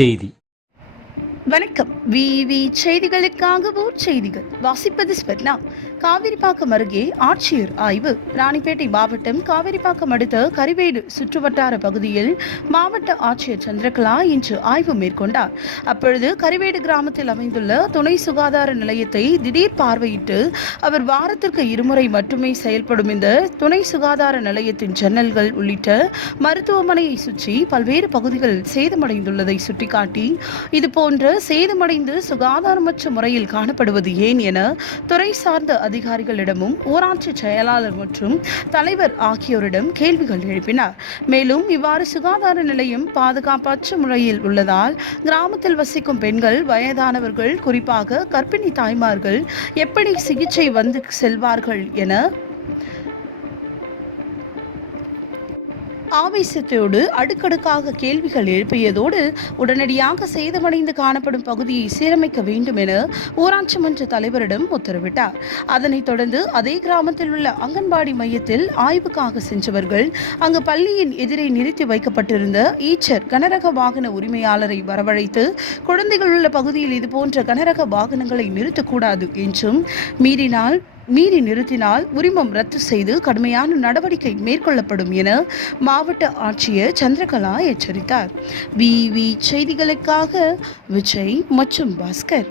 செய்தி. வணக்கம். விவி செய்திகளுக்காக செய்திகள் வாசிப்பது ஸ்வர்ணா. காவிரிப்பாக்கம் அருகே ஆட்சியர் ஆய்வு. ராணிப்பேட்டை மாவட்டம் காவிரிப்பாக்கம் அடுத்த கரிவேடு சுற்றுவட்டார பகுதியில் மாவட்ட ஆட்சியர் சந்திரகலா இன்று ஆய்வு மேற்கொண்டார். அப்பொழுது கரிவேடு கிராமத்தில் அமைந்துள்ள துணை சுகாதார நிலையத்தை திடீர் பார்வையிட்டு அவர் வாரத்திற்கு இருமுறை மட்டுமே செயல்படும் இந்த துணை சுகாதார நிலையத்தின் ஜன்னல்கள் உள்ளிட்ட மருத்துவமனையை சுற்றி பல்வேறு பகுதிகள் சேதமடைந்துள்ளதை சுட்டிக்காட்டி இதுபோன்ற சேதமடைந்து சுகாதாரமற்ற முறையில் காணப்படுவது ஏன் என துறை சார்ந்த அதிகாரிகளிடமும் ஊராட்சி செயலாளர் மற்றும் தலைவர் ஆகியோரிடம் கேள்விகள் எழுப்பினார். மேலும் இவ்வாறு சுகாதார நிலையம் பாதுகாப்பற்ற முறையில் உள்ளதால் கிராமத்தில் வசிக்கும் பெண்கள், வயதானவர்கள், குறிப்பாக கர்ப்பிணி தாய்மார்கள் எப்படி சிகிச்சை வந்து செல்வார்கள் என ஆவேசத்தோடு அடுக்கடுக்காக கேள்விகள் எழுப்பியதோடு உடனடியாக சேதமடைந்து காணப்படும் பகுதியை சீரமைக்க வேண்டும் என ஊராட்சி மன்ற தலைவரிடம் உத்தரவிட்டார். அதனைத் தொடர்ந்து அதே கிராமத்தில் உள்ள அங்கன்வாடி மையத்தில் ஆய்வுக்காக சென்றவர்கள் அங்கு பள்ளியின் எதிரே நிறுத்தி வைக்கப்பட்டிருந்த ஈச்சர் கனரக வாகன உரிமையாளரை வரவழைத்து குழந்தைகள் உள்ள பகுதியில் இதுபோன்ற கனரக வாகனங்களை நிறுத்தக்கூடாது என்றும் மீறி நிறுத்தினால் உரிமம் ரத்து செய்து கடுமையான நடவடிக்கை மேற்கொள்ளப்படும் என மாவட்ட ஆட்சியர் சந்திரகலா எச்சரித்தார். விவி செய்திகளுக்காக விஜய் மற்றும் பாஸ்கர்.